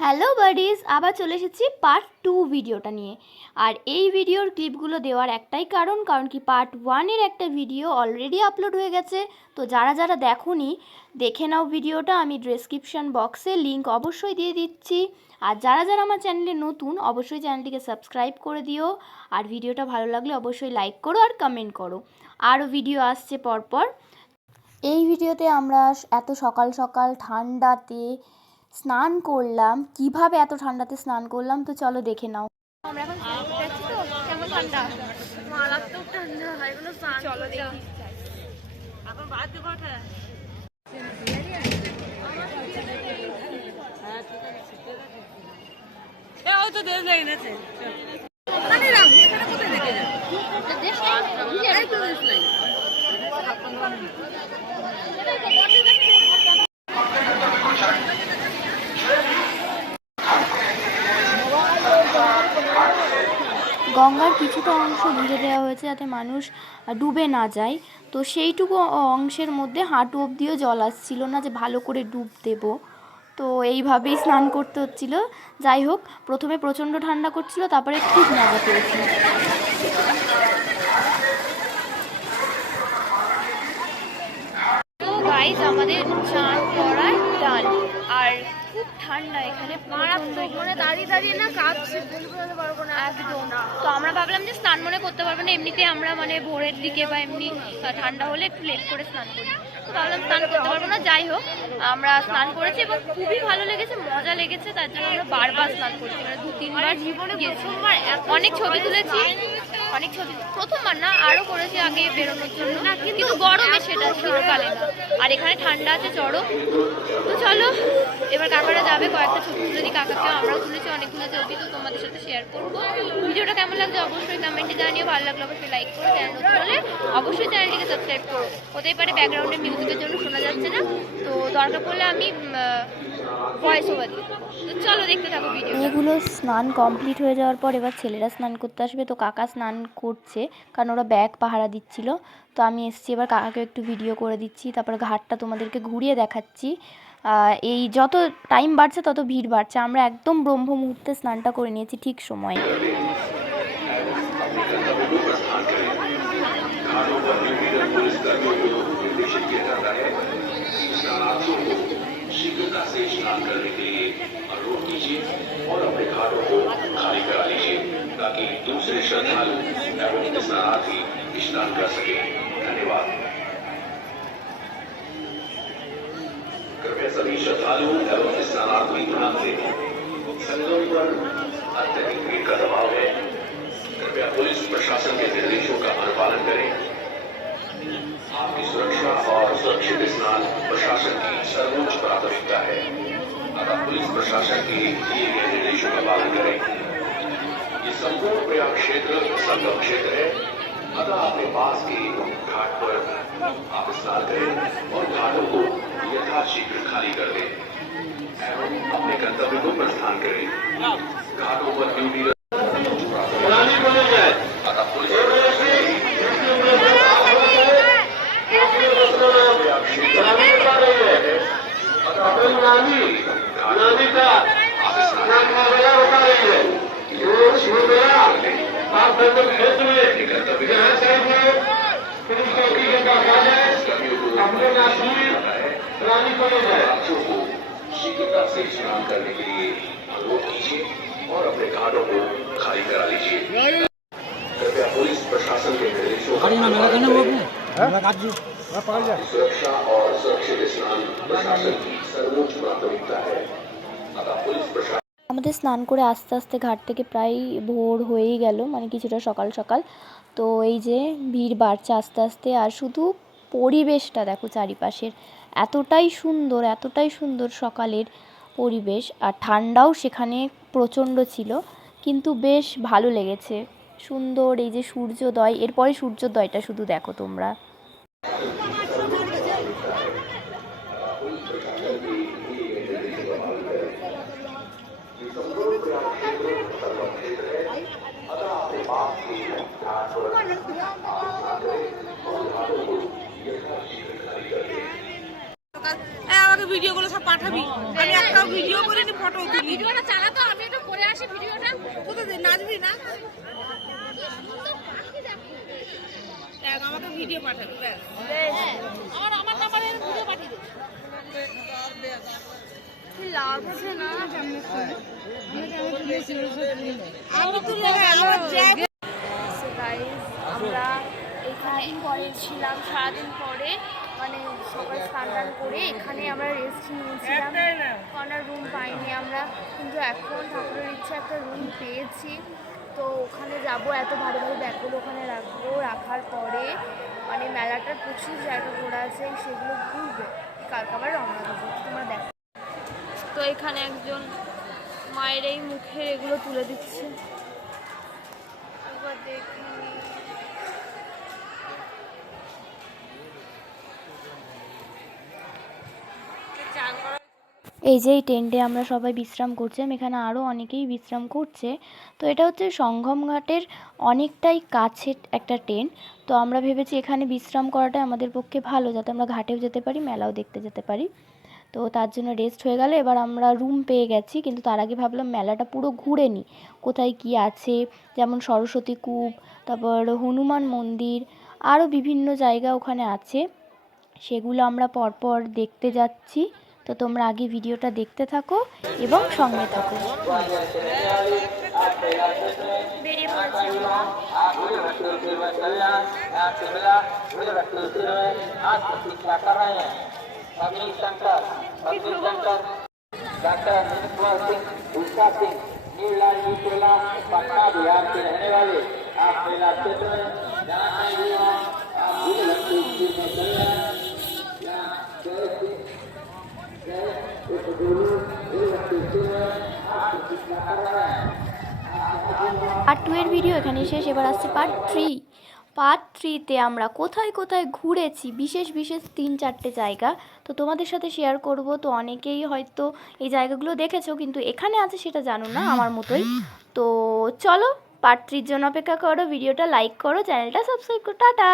Hello buddies, আবার চলে এসেছি পার্ট 2 ভিডিওটা নিয়ে। আর এই ভিডিওর ক্লিপগুলো দেওয়ার একটাই কারণ কি পার্ট 1-এর একটা ভিডিও অলরেডি আপলোড হয়ে গেছে। তো যারা যারা দেখোনি দেখে নাও ভিডিওটা, আমি ডেসক্রিপশন বক্সে লিংক অবশ্যই দিয়ে দিচ্ছি। আর যারা যারা আমার চ্যানেলে নতুন অবশ্যই চ্যানেলটিকে সাবস্ক্রাইব করে দিও। আর ভিডিওটা ভালো লাগলে অবশ্যই লাইক করো আর কমেন্ট করো। আরও ভিডিও আসছে পরপর। এই ভিডিওতে আমরা এত সকাল সকাল ঠান্ডাতে স্নান করলাম, কিভাবে এত ঠান্ডাতে স্নান করলাম তো চলো দেখে নাও। আমরা এখন যাচ্ছি তো কেমন ঠান্ডা, মারাত্মক ঠান্ডা হয়, কোনো স্নান চলো দেখি। এখন বাদ দেবো ওটা ওই তো দেশ লাগে গেছে ওখানে রাখ, এখানে কোথায় দেখে যাবে দেশ এই তো দেশ নাই। গঙ্গার কিছুটা অংশ ঘিরে দেওয়া হয়েছে যাতে মানুষ ডুবে না যায়। তো সেইটুকু অংশের মধ্যে হাঁটু অবধিও জল আসছিল না যে ভালো করে ডুব দেব। তো এইভাবেই স্নান করতে হচ্ছিল। যাই হোক, প্রথমে প্রচণ্ড ঠান্ডা করছিল, তারপরে খুব মজা পেয়েছি। তো গাইস, আমাদের স্নান করার ডান। আর খুব ঠান্ডা এখানে, মানে দাঁড়িয়ে দাঁড়িয়ে না কাঁপছে, বলতে পারবো না একদম। তো আমরা ভাবলাম যে স্নান মনে করতে পারবো না, এমনিতে আমরা মানে ভোরের দিকে বা এমনি ঠান্ডা হলে একটু লেট করে স্নান করি, তো ভাবলাম স্নান করতে পারবো না। যাই হোক, আমরা স্নান করেছি এবং খুবই ভালো লেগেছে, মজা লেগেছে। তার জন্য আমরা বারবার স্নান করছি, মানে 2-3বার জীবনে প্রথমবার। অনেক ছবি তুলেছি, অনেক ছবি, প্রথমবার না আরও করেছি আগে বেরোনোর জন্য, কিন্তু গরমে, সেটা শীতকালে না। আর এখানে ঠান্ডা আছে চড়ো। তো চলো এবার কাকারা যাবে, কয়েকটা ছবি তুলে দিই। কাকাকেও আমরাও তুলেছি অনেকগুলো ছবি, তো তোমাদের সাথে শেয়ার করবো। ভিডিওটা কেমন লাগছে অবশ্যই কমেন্টে জানিও, ভালো লাগলে অবশ্যই লাইক করো, চ্যানেল নতুন হলে অবশ্যই চ্যানেলটিকে সাবস্ক্রাইব করো। হতেই পারে ব্যাকগ্রাউন্ডে মিউজিকের জন্য শোনা যাচ্ছে না, তো দরকার পড়লে আমি ভয়েস ওভার দিই। তো চলো দেখতে থাকো ভিডিও। এগুলো স্নান কমপ্লিট হয়ে যাওয়ার পর এবার ছেলেরা স্নান করতে আসবে। তো কাকা স্নান করছে কারণ ওরা ব্যাগ পাহারা দিচ্ছিল। তো আমি এসছি, এবার কাকাকে একটু ভিডিও করে দিচ্ছি, তারপর ঘাটটা তোমাদেরকে ঘুরিয়ে দেখাচ্ছি। এই যত টাইম বাড়ছে তত ভিড় বাড়ছে। আমরা একদম ব্রহ্ম মুহূর্তে স্নানটা করে নিয়েছি, ঠিক সময়ে। शीघ्रता से स्नान करने के लिए अनुरोध कीजिए और अपने घाटों को खाली करा लीजिए ताकि दूसरे श्रद्धालु एवं स्नानार्थी स्नान कर सके। धन्यवाद। कृपया सभी श्रद्धालु एवं स्नानार्थी ध्यान दें, संगम पर अत्यधिक भीड़ का दबाव है। कृपया पुलिस प्रशासन के निर्देशों का अनुपालन करें। आपकी सुरक्षा और सुरक्षित स्नान प्रशासन की सर्वोच्च प्राथमिकता है। अतः पुलिस प्रशासन के दिए गए निर्देशों का पालन करें। ये संपूर्ण प्रयाग क्षेत्र संगम क्षेत्र है, अतः अपने पास के घाट पर आप स्नान करें और घाटों को यथाशीघ्र खाली कर दें एवं अपने गंतव्य को प्रस्थान करें। घाटों पर ड्यूटी अतः पुलिस शीघ्रता से स्नान करने के लिए अनुरोध कीजिए और अपने घाटों को खाली करा लीजिए। कृपया पुलिस प्रशासन के निर्देशों सुरक्षा और सुरक्षित स्नान प्रशासन की सर्वोच्च प्राथमिकता है। अतः पुलिस प्रशासन। আমাদের স্নান করে আস্তে আস্তে ঘাট থেকে প্রায় ভোর হয়েই গেল, মানে কিছুটা সকাল সকাল। তো এই যে ভিড় বাড়ছে আস্তে আস্তে। আর শুধু পরিবেশটা দেখো চারিপাশের, এতটাই সুন্দর সকালের পরিবেশ। আর ঠান্ডাও সেখানে প্রচণ্ড ছিল, কিন্তু বেশ ভালো লেগেছে। সুন্দর এই যে সূর্যোদয়, এরপরে সূর্যোদয়টা শুধু দেখো তোমরা। আমাকে ভিডিওগুলো সব পাঠাবি। নাচবি? আমি একটা ভিডিও করিনি, ফটো তুলি। ভিডিওটা চালা তো, আমি একটু করে আসি ভিডিওটা। কোথায় নাচবি না? দেখ আমাকে ভিডিও পাঠাবি ব্যাস। আমার নাম্বারে ভিডিও পাঠিয়ে দে। কি লাগছে না? আমি তো আমার জ্যাব। সো গাইস, আমরা এখানে ছিলাম সারাদিন পরে, মানে সবাই স্নান করে এখানে আমরা রেস্ট নিয়েছিলাম, কারণ রুম পাইনি আমরা, কিন্তু এখন ঠাকুরের ইচ্ছা একটা রুম পেয়েছি। তো ওখানে যাব, এত ভালো ভালো ব্যাগগুলো ওখানে রাখবো, রাখার পরে মানে মেলাটার প্রচুর জায়গা ঘোরা আছে, সেগুলো ঘুরবো, কালকে আবার রওনা দেবো, তোমরা দেখো। তো এখানে একজন মায়ের এই মুখে এগুলো তুলে দিচ্ছে, এবার দেখি। এই যে এই টেন্টে আমরা সবাই বিশ্রাম করছিলাম, এখানে আরও অনেকেই বিশ্রাম করছে। তো এটা হচ্ছে সঙ্গম ঘাটের অনেকটাই কাছে একটা টেন্ট। তো আমরা ভেবেছি এখানে বিশ্রাম করাটা আমাদের পক্ষে ভালো, যাতে আমরা ঘাটেও যেতে পারি, মেলাও দেখতে যেতে পারি। তো তার জন্য রেস্ট হয়ে গেলে এবার আমরা রুম পেয়ে গেছি, কিন্তু তার আগে ভাবলাম মেলাটা পুরো ঘুরে নিই, কোথায় কি আছে, যেমন সরস্বতী কূপ, তারপর হনুমান মন্দির, আরও বিভিন্ন জায়গা ওখানে আছে, সেগুলো আমরা পরপর দেখতে যাচ্ছি। তো তোমরা আগে ভিডিওটা দেখতে থাকো এবং সঙ্গে থাকো। বেরিয়ে डॉक्टर अनिल कुमार सिंह, उषा सिंह, न्यू लाल टोला, पटना बिहार के रहने वाले, आप मेला क्षेत्र में जहाँ कहीं भी हो, आप भूल भक्ति स्कूल में चल रहे हैं, यहाँ जय सिंह, जय उस गुरु, भूल भक्ति स्कूल में आप शिक्षा कर रहे हैं। পার্ট 2 এর ভিডিও এখানেই শেষ, এবার আসছে পার্ট 3। পার্ট 3তে আমরা কোথায় কোথায় ঘুরেছি, বিশেষ বিশেষ 3-4টে জায়গা তো তোমাদের সাথে শেয়ার করব। তো অনেকেই হয়তো এই জায়গাগুলো দেখেছো, কিন্তু এখানে আছে সেটা জানো না, আমার মতোই। তো চলো পার্ট 3 জন্য অপেক্ষা করো, ভিডিওটা লাইক করো, চ্যানেলটা সাবস্ক্রাইব করো, টাটা।